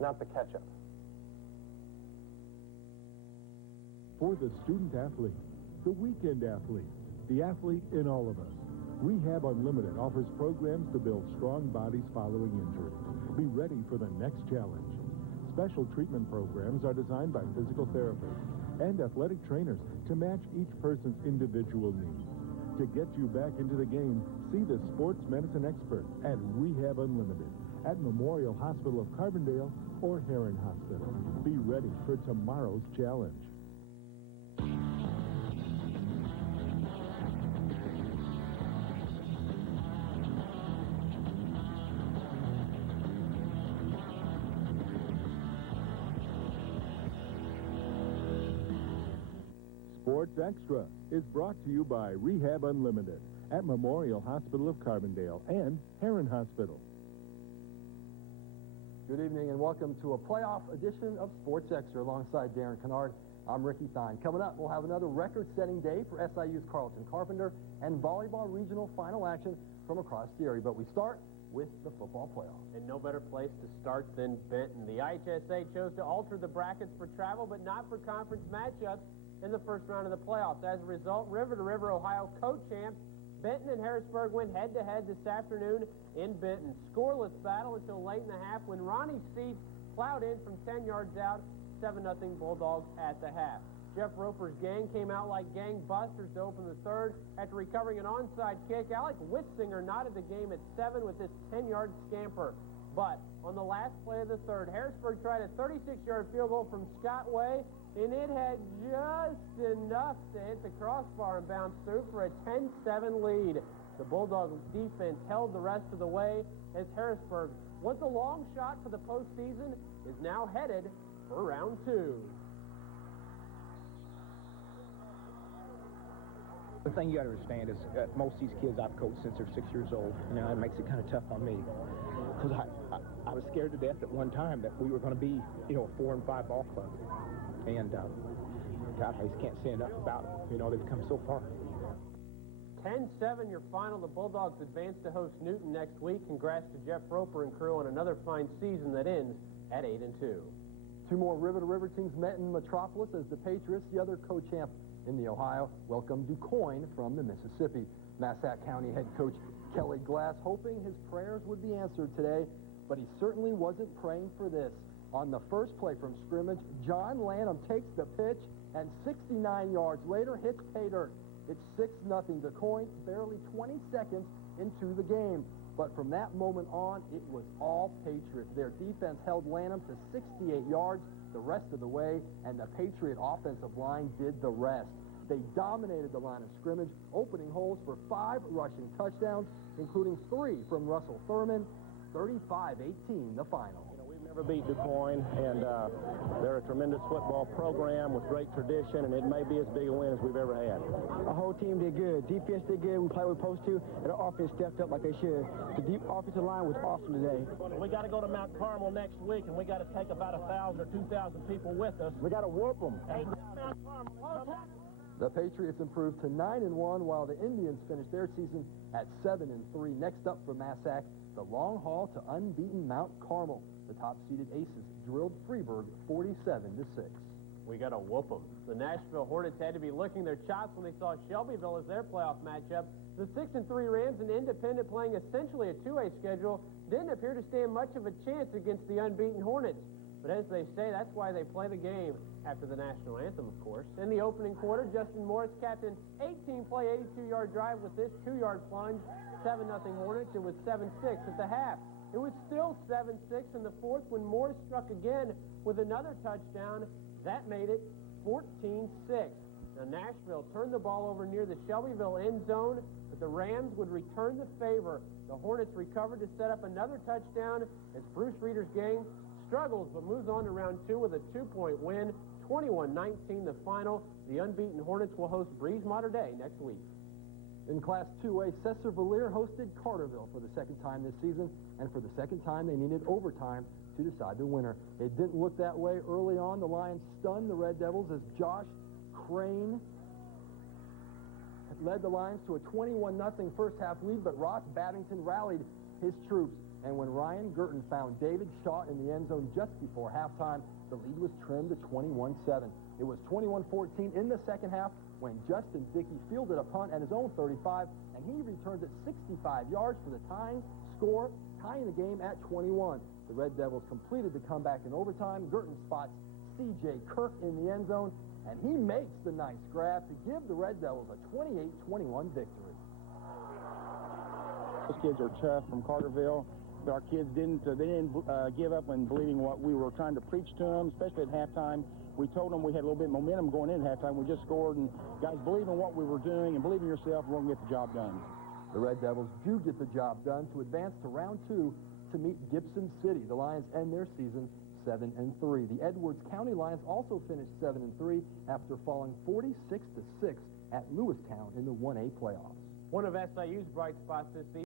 not the ketchup. For the student athlete, the weekend athlete, the athlete in all of us, Rehab Unlimited offers programs to build strong bodies following injury. Be ready for the next challenge. Special treatment programs are designed by physical therapists and athletic trainers to match each person's individual needs. To get you back into the game, see the sports medicine expert at Rehab Unlimited at Memorial Hospital of Carbondale or Heron Hospital. Be ready for tomorrow's challenge. Sports Extra is brought to you by Rehab Unlimited at Memorial Hospital of Carbondale and Heron Hospital. Good evening and welcome to a playoff edition of Sports Extra alongside Darren Kennard. I'm Ricky Thine. Coming up, we'll have another record-setting day for SIU's Carlton Carpenter and volleyball regional final action from across the area. But we start with the football playoff. And no better place to start than Benton. The IHSA chose to alter the brackets for travel, but not for conference matchups in the first round of the playoffs. As a result, River to River Ohio co-champs Benton and Harrisburg went head-to-head this afternoon in Benton. Scoreless battle until late in the half when Ronnie Seif plowed in from 10 yards out, 7-0 Bulldogs at the half. Jeff Roper's gang came out like gangbusters to open the third after recovering an onside kick. Alec Witsinger knotted the game at 7 with this 10-yard scamper. But on the last play of the third, Harrisburg tried a 36-yard field goal from Scott Way, and it had just enough to hit the crossbar and bounce through for a 10-7 lead. The Bulldog defense held the rest of the way as Harrisburg, once a long shot for the postseason, is now headed for round 2. The thing you got to understand is most of these kids I've coached since they're 6 years old. You know, it makes it kind of tough on me because I was scared to death at one time that we were going to be, you know, a 4 and 5 ball club. And, God, I just can't say enough about it. You know, they've come so far. 10-7 your final. The Bulldogs advance to host Newton next week. Congrats to Jeff Roper and crew on another fine season that ends at 8-2. Two more river-to-river teams met in Metropolis as the Patriots, the other co-champ in the Ohio, welcomed DuQuoin from the Mississippi. Massac County head coach Kelly Glass hoping his prayers would be answered today, but he certainly wasn't praying for this. On the first play from scrimmage, John Lanham takes the pitch and 69 yards later hits pay dirt. It's 6-0 DuQuoin, barely 20 seconds into the game. But from that moment on, it was all Patriots. Their defense held Lanham to 68 yards the rest of the way, and the Patriot offensive line did the rest. They dominated the line of scrimmage, opening holes for 5 rushing touchdowns, including 3 from Russell Thurman. 35-18 the final. Never beat DuQuoin, and they're a tremendous football program with great tradition, and it may be as big a win as we've ever had. Our whole team did good. Defense did good. We played what we were supposed to, and our offense stepped up like they should. The deep offensive line was awesome today. We got to go to Mount Carmel next week, and we got to take about 1,000 or 2,000 people with us. We got to whoop them. Hey, Mount Carmel. The Patriots improved to 9-1, while the Indians finished their season at 7-3. Next up for Massac, the long haul to unbeaten Mount Carmel. The top-seeded Aces drilled Freeburg 47-6. We got to whoop them. The Nashville Hornets had to be licking their chops when they saw Shelbyville as their playoff matchup. The 6-3 Rams and Independent, playing essentially a two-way schedule, didn't appear to stand much of a chance against the unbeaten Hornets. But as they say, that's why they play the game after the national anthem, of course. In the opening quarter, Justin Morris capped an 18-play, 82-yard drive with this 2-yard plunge. 7-0 Hornets. It was 7-6 at the half. It was still 7-6 in the fourth when Morris struck again with another touchdown. That made it 14-6. Now, Nashville turned the ball over near the Shelbyville end zone, but the Rams would return the favor. The Hornets recovered to set up another touchdown as Bruce Reeder's gang struggles but moves on to round 2 with a 2-point win. 21-19 the final. The unbeaten Hornets will host Breeze Mater Dei next week. In Class 2A, Cesar Valliere hosted Carterville for the second time this season, and for the second time they needed overtime to decide the winner. It didn't look that way early on. The Lions stunned the Red Devils as Josh Crane led the Lions to a 21-0 first half lead, but Ross Babington rallied his troops. And when Ryan Girton found David Shaw in the end zone just before halftime, the lead was trimmed to 21-7. It was 21-14 in the second half when Justin Dickey fielded a punt at his own 35, and he returned it 65 yards for the tying score, tying the game at 21. The Red Devils completed the comeback in overtime. Girton spots C.J. Kirk in the end zone, and he makes the nice grab to give the Red Devils a 28-21 victory. Those kids are tough from Carterville. But our kids didn't give up in believing what we were trying to preach to them, especially at halftime. We told them we had a little bit of momentum going in halftime. We just scored, and guys, believe in what we were doing and believe in yourself, we're going to get the job done. The Red Devils do get the job done to advance to round 2 to meet Gibson City. The Lions end their season 7-3. The Edwards County Lions also finished 7-3 after falling 46-6 at Lewistown in the 1A playoffs. One of SIU's bright spots this season